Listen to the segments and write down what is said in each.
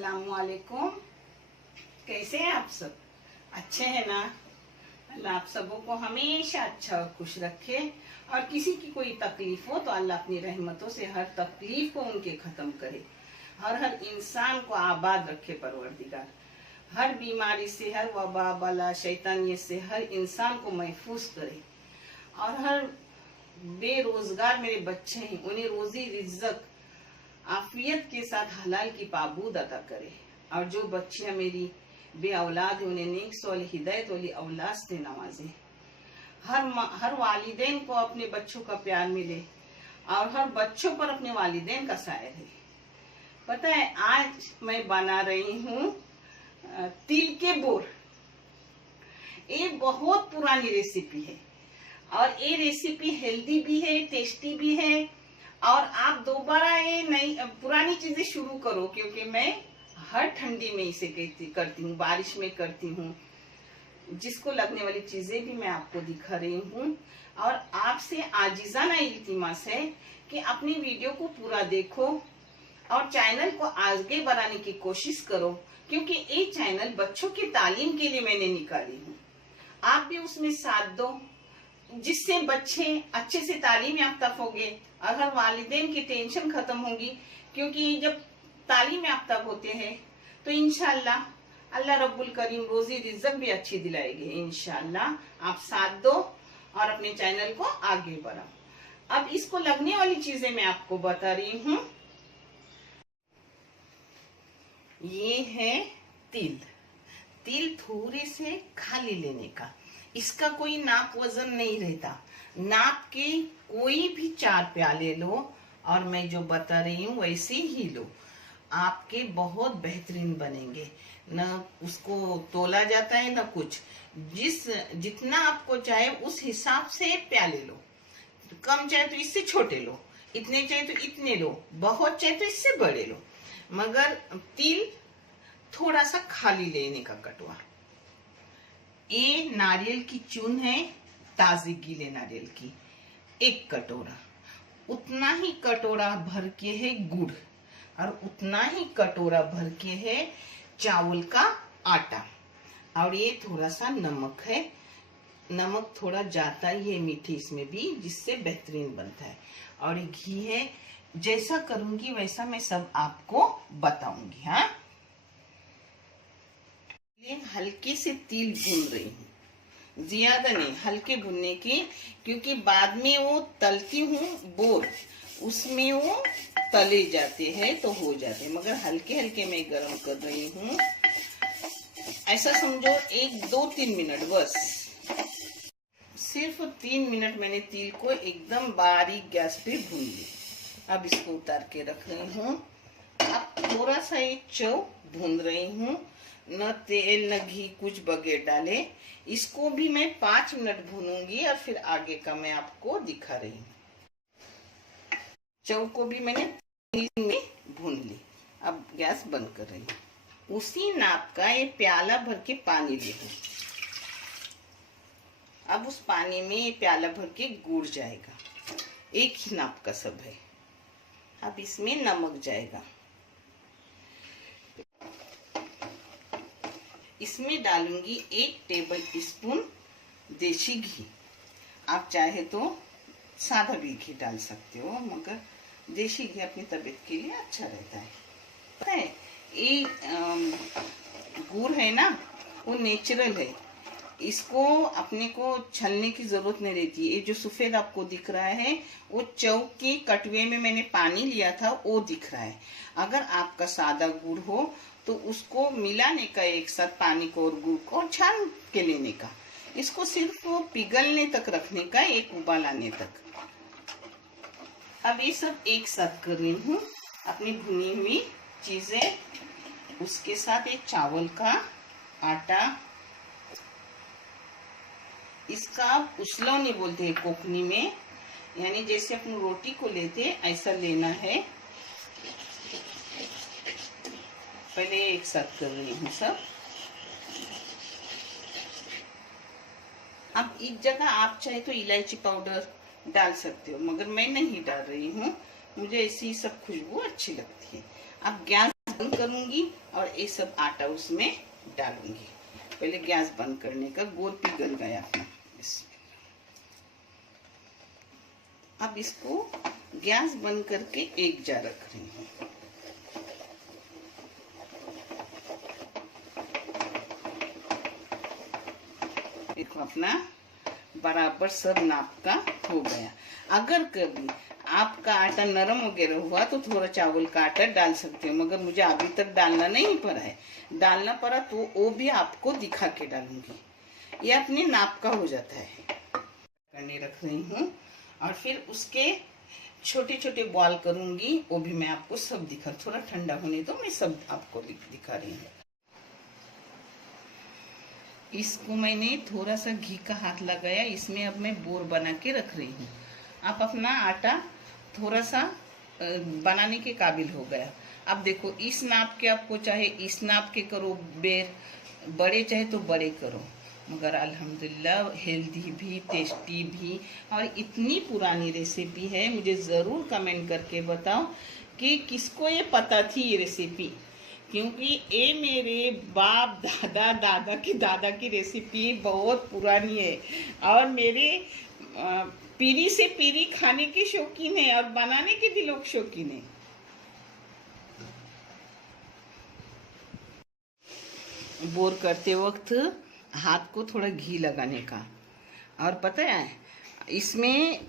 अस्सलामुअलैकुम। कैसे हैं आप सब? अच्छे हैं ना? अल्लाह आप सबों को हमेशा अच्छा और खुश रखे, और किसी की कोई तकलीफ हो तो अल्लाह अपनी रहमतों से हर तकलीफ को उनके खत्म करे, हर इंसान को आबाद रखे परवरदिगार। हर बीमारी से, हर वबा बला शैतानियत से हर इंसान को महफूज करे, और हर बेरोजगार मेरे बच्चे हैं उन्हें रोजी रिज्जक आफियत के साथ हलाल की पाबूद अदा करे, और जो बच्चियां मेरी बे औलाद उन्हें नेक सौल हिदायत वाली औलाद से नवाजे। हर वालिदैन को अपने बच्चों का प्यार मिले, और हर बच्चों पर अपने वालिदैन का साया रहे। पता है, आज मैं बना रही हूँ तिल के बोर। ये बहुत पुरानी रेसिपी है, और ये रेसिपी हेल्दी भी है, टेस्टी भी है, और आप दोबारा ये नई पुरानी चीजें शुरू करो, क्योंकि मैं हर ठंडी में इसे करती हूँ, बारिश में करती हूँ। जिसको लगने वाली चीजें भी मैं आपको दिखा रही हूँ, और आपसे आजिजाना इल्तिमास है कि अपनी वीडियो को पूरा देखो और चैनल को आगे बढ़ाने की कोशिश करो, क्योंकि ये चैनल बच्चों की तालीम के लिए मैंने निकाली हूँ। आप भी उसमें साथ दो, जिससे बच्चे अच्छे से तालीम याफ्ता होंगे, और हर वालिदैन की टेंशन खत्म होगी, क्योंकि जब तालीम याफ्ता होते हैं तो इंशाल्लाह अल्लाह रब्बुल करीम रोजी रिज्क भी अच्छी दिलाएगी। इंशाल्लाह आप साथ दो और अपने चैनल को आगे बढ़ाओ। अब इसको लगने वाली चीजें मैं आपको बता रही हूँ। ये है तिल थोड़े से खाली लेने का, इसका कोई नाप वजन नहीं रहता। नाप के कोई भी 4 प्याले लो, और मैं जो बता रही हूँ वैसे ही लो, आपके बहुत बेहतरीन बनेंगे। न उसको तोला जाता है न कुछ, जितना आपको चाहे उस हिसाब से प्याले लो। कम चाहे तो इससे छोटे लो, इतने चाहे तो इतने लो, बहुत चाहे तो इससे बड़े लो, मगर तिल थोड़ा सा खाली लेने का कटवा। ये नारियल की चून है, ताजी गीले नारियल की, 1 कटोरा। उतना ही कटोरा भर के है गुड़, और उतना ही कटोरा भर के है चावल का आटा, और ये थोड़ा सा नमक है। नमक थोड़ा जाता ही है मीठे इसमें भी, जिससे बेहतरीन बनता है। और ये घी है। जैसा करूंगी वैसा मैं सब आपको बताऊंगी। हाँ, हल्के से तिल भून रही हूँ, ज्यादा नहीं, हल्के भूनने की, क्योंकि बाद में वो तलती हूँ बोर, उसमें वो तले जाते हैं तो हो जाते हैं, मगर हल्के हल्के मैं गरम कर रही हूँ। ऐसा समझो 1 2 3 मिनट बस, सिर्फ 3 मिनट मैंने तिल को एकदम बारीक गैस पे भून ली। अब इसको उतार के रख रही हूँ। अब थोड़ा सा एक चौ भून रही हूँ, न तेल न घी कुछ बगैर डाले। इसको भी मैं 5 मिनट भूनूंगी, और फिर आगे का मैं आपको दिखा रही हूँ। चौ को भी मैंने में भून ली। अब गैस बंद कर रही हूँ। उसी नाप का ये प्याला भर के पानी ले लूं। अब उस पानी में ये प्याला भर के गुड़ जाएगा, एक ही नाप का सब है। अब इसमें नमक जाएगा, इसमें डालूंगी 1 टेबल स्पून देसी घी। आप चाहे तो सादा भी घी डाल सकते हो, मगर देसी घी अपनी तबीयत के लिए अच्छा रहता है। पता है, ये गुड़ है ना, वो नेचुरल है, इसको अपने को छलने की जरूरत नहीं रहती। ये जो सफेद आपको दिख रहा है, वो चौक के कटवे में मैंने पानी लिया था, वो दिख रहा है। अगर आपका सादा गुड़ हो तो उसको मिलाने का, एक साथ पानी को और गुड़ को छान के लेने का, इसको सिर्फ पिघलने तक रखने का, एक उबाल आने तक। अब ये सब एक साथ कर रही हूँ, अपनी भुनी हुई चीजें, उसके साथ एक चावल का आटा। इसका आप उसलौनी बोलते हैं कोकनी में, यानी जैसे अपन रोटी को लेते ऐसा लेना है। पहले एक साथ कर रही हूँ सब। अब इस जगह आप चाहे तो इलायची पाउडर डाल सकते हो, मगर मैं नहीं डाल रही हूँ, मुझे ऐसी सब खुशबू अच्छी लगती है। अब गैस बंद करूंगी और ये सब आटा उसमें डालूंगी। पहले गैस बंद करने का, गोल पिघल गया अपना। अब इसको गैस बंद करके एक जार रख रही हूँ। देखो अपना बराबर सब नाप का हो गया। अगर कभी आपका आटा नरम वगैरह हुआ तो थोड़ा चावल का आटा डाल सकते हो, मगर मुझे अभी तक डालना नहीं पड़ा है। डालना पड़ा तो वो भी आपको दिखा के डालूंगी। ये अपने नाप का हो जाता है। करने रख रही हूँ और फिर उसके छोटे छोटे बॉल करूंगी, वो भी मैं आपको सब दिखा। थोड़ा ठंडा होने तो मैं सब आपको दिखा रही हूँ। इसको मैंने थोड़ा सा घी का हाथ लगाया, इसमें अब मैं बोर बना के रख रही हूँ। आप अपना आटा थोड़ा सा बनाने के काबिल हो गया। अब देखो इस नाप के, आपको चाहे इस नाप के करो बेर, बड़े चाहे तो बड़े करो, मगर अल्हम्दुलिल्लाह हेल्दी भी, टेस्टी भी। और इतनी पुरानी रेसिपी है, मुझे ज़रूर कमेंट करके बताओ कि किसको ये पता थी ये रेसिपी, क्योंकि ये मेरे बाप दादा दादा की दादा की रेसिपी बहुत पुरानी है और मेरे पीढ़ी से पीढ़ी खाने के शौकीन है और बनाने के भी लोग शौकीन है। बोर करते वक्त हाथ को थोड़ा घी लगाने का, और पता है इसमें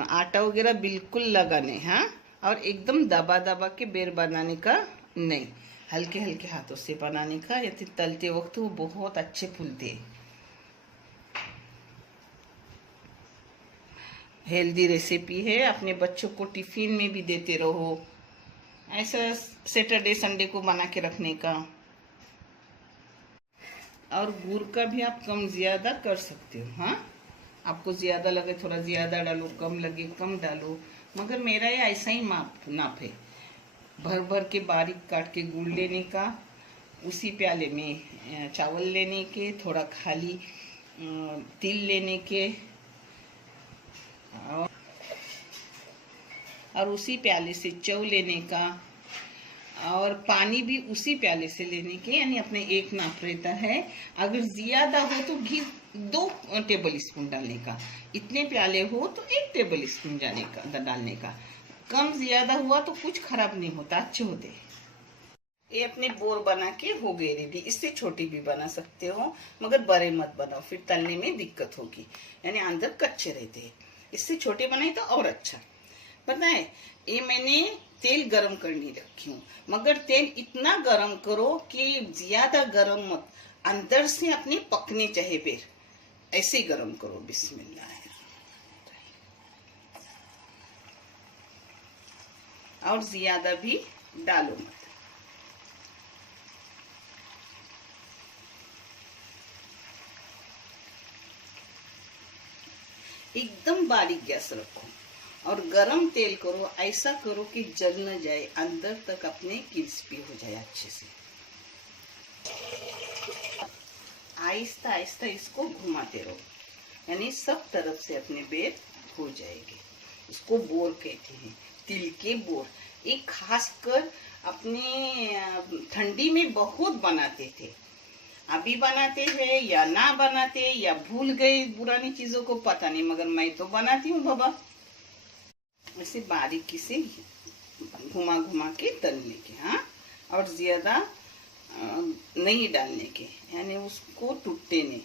आटा वगैरह बिल्कुल लगाने, हाँ, और एकदम दबा दबा के बेर बनाने का नहीं, हल्के हल्के हाथों से बनाने का। या तलते वक्त वो बहुत अच्छे फूलते हैं। हेल्दी रेसिपी है, अपने बच्चों को टिफिन में भी देते रहो, ऐसा सैटरडे संडे को बना के रखने का। और गुड़ का भी आप कम ज़्यादा कर सकते हो, हाँ, आपको ज़्यादा लगे थोड़ा ज़्यादा डालो, कम लगे कम डालो, मगर मेरा ये ऐसा ही नाप है। भर भर के बारीक काट के गुड़ लेने का, उसी प्याले में चावल लेने के, थोड़ा खाली तिल लेने के, और उसी प्याले से चौ लेने का, और पानी भी उसी प्याले से लेने के, यानी अपने एक नाप रहता है। अगर ज्यादा हो तो घी 2 टेबल स्पून डालने का, इतने प्याले हो तो 1 टेबल स्पून डालने का। कम ज्यादा हुआ तो कुछ खराब नहीं होता, अच्छे होते हैं। ये अपने बोर बना के हो गए रेडी। इससे छोटी भी बना सकते हो, मगर बड़े मत बनाओ, फिर तलने में दिक्कत होगी, यानी अंदर कच्चे रहते हैं। इससे छोटे बनाए तो और अच्छा। पता है ये मैंने तेल गरम करने रखी हूँ, मगर तेल इतना गरम करो कि ज्यादा गरम मत, अंदर से अपने पकने चाहे बेर, ऐसे ही गरम करो। बिस्मिल्लाह। और ज्यादा भी डालो मत। एकदम बारीक गैस रखो और गरम तेल करो, ऐसा करो कि जल न जाए, अंदर तक अपने क्रिस्पी हो जाए अच्छे से। आहिस्ता आहिस्ता इसको घुमाते रहो, यानी सब तरफ से अपने बेर हो जाएंगे। इसको बोर कहते हैं, तिल के बोर। एक खासकर अपने ठंडी में बहुत बनाते थे। अभी बनाते हैं या ना बनाते या भूल गए पुरानी चीजों को, पता नहीं, मगर मैं तो बनाती हूँ बाबा। ऐसे बारीकी से घुमा घुमा के तलने के, हाँ, और ज्यादा नहीं डालने के, यानी उसको टूटते नहीं।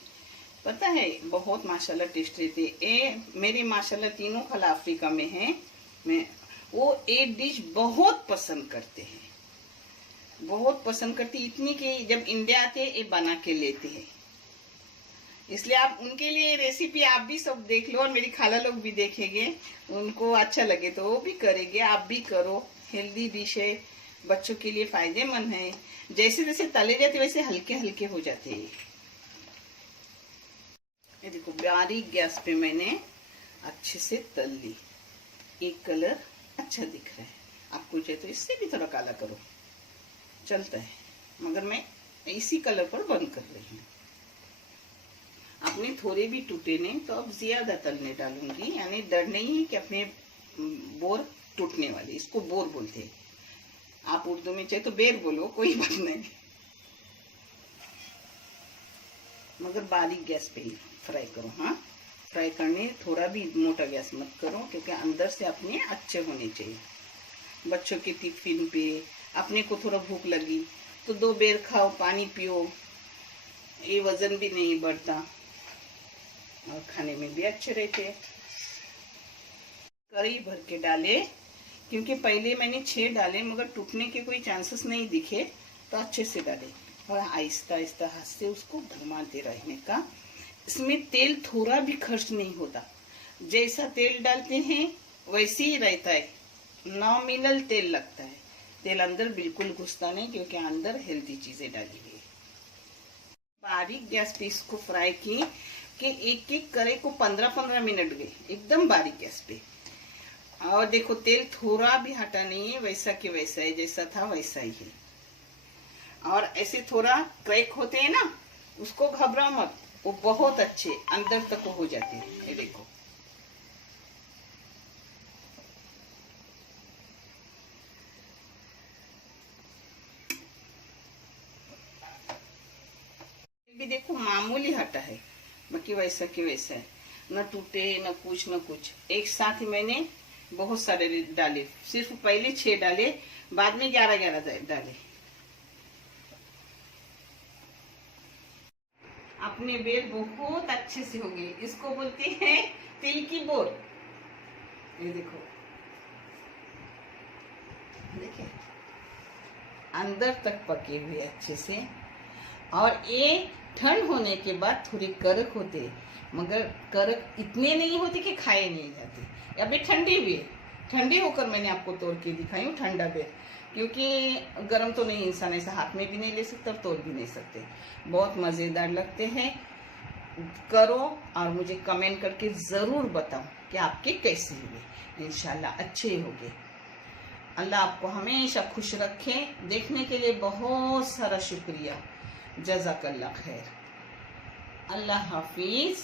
पता है बहुत माशाल्लाह टेस्ट रहते। ये मेरे माशाल्लाह तीनों खला अफ्रीका में हैं, मैं वो ये डिश बहुत पसंद करते हैं, बहुत पसंद करती, इतनी कि जब इंडिया आते ये बना के लेते हैं। इसलिए आप उनके लिए रेसिपी आप भी सब देख लो, और मेरी खाला लोग भी देखेंगे, उनको अच्छा लगे तो वो भी करेंगे, आप भी करो। हेल्दी डिश है, बच्चों के लिए फायदेमंद है। जैसे जैसे तले जाते वैसे हल्के हल्के हो जाते हैं। ये देखो बारीक गैस पे मैंने अच्छे से तल ली। एक कलर अच्छा दिख रहा है, आपको चाहे तो इससे भी थोड़ा काला करो, चलता है, मगर मैं इसी कलर पर बंद कर रही हूँ। अपने थोड़े भी टूटे नहीं तो अब ज्यादा तलने डालूंगी, यानी डर नहीं है कि अपने बोर टूटने वाले, इसको बोर बोलते हैं। आप उर्दू में चाहे तो बेर बोलो, कोई बात नहीं, मगर बारीक गैस पे ही फ्राई करो। हाँ, फ्राई करने थोड़ा भी मोटा गैस मत करो, क्योंकि अंदर से अपने अच्छे होने चाहिए। बच्चों के टिफिन पे, अपने को थोड़ा भूख लगी तो 2 बेर खाओ, पानी पियो, ये वजन भी नहीं बढ़ता और खाने में भी अच्छे रहते। कढ़ाई भर के डाले, क्योंकि पहले मैंने 6 डाले मगर टूटने के कोई चांसेस नहीं दिखे, तो अच्छे से डाले और आहिस्ता आहिस्ता हाथ से उसको घुमाते रहने का। इसमें तेल थोड़ा भी खर्च नहीं होता, जैसा तेल डालते हैं वैसे ही रहता है, नॉमिनल तेल लगता है, तेल अंदर बिल्कुल घुसता नहीं, क्योंकि अंदर हेल्दी चीजें डाली गई। बारीक गैस पे इसको फ्राई की कि एक एक करे को 15-15 मिनट गए, एकदम बारीक गैस पे। और देखो तेल थोड़ा भी हटा नहीं है, वैसा के वैसा है, जैसा था वैसा ही है। और ऐसे थोड़ा क्रैक होते हैं ना, उसको घबरा मत, वो बहुत अच्छे अंदर तक हो जाते हैं। ये देखो, भी देखो मामूली हटा है, बाकी वैसा के वैसा है, न टूटे न कुछ। एक साथ ही मैंने बहुत सारे डाले, सिर्फ पहले 6 डाले, बाद में 11 डाले। अपने बेर बहुत अच्छे से हो गए, इसको बोलते हैं तिल की बोर। ये देखो, देखिए अंदर तक पके हुए अच्छे से। और ये ठंड होने के बाद थोड़ी कड़क होते, मगर कड़क इतने नहीं होते कि खाए नहीं जाते। अभी ठंडी भी है, ठंडी होकर मैंने आपको तोड़ के दिखाई हूँ ठंडा बेर, क्योंकि गर्म तो नहीं, इंसान ऐसा हाथ में भी नहीं ले सकता, तोड़ भी नहीं सकते। बहुत मज़ेदार लगते हैं। करो और मुझे कमेंट करके ज़रूर बताओ कि आपके कैसे हुए। इंशाल्लाह अच्छे होंगे। अल्लाह आपको हमेशा खुश रखे। देखने के लिए बहुत सारा शुक्रिया। जज़ाकल्लाह खैर। अल्लाह हाफिज़।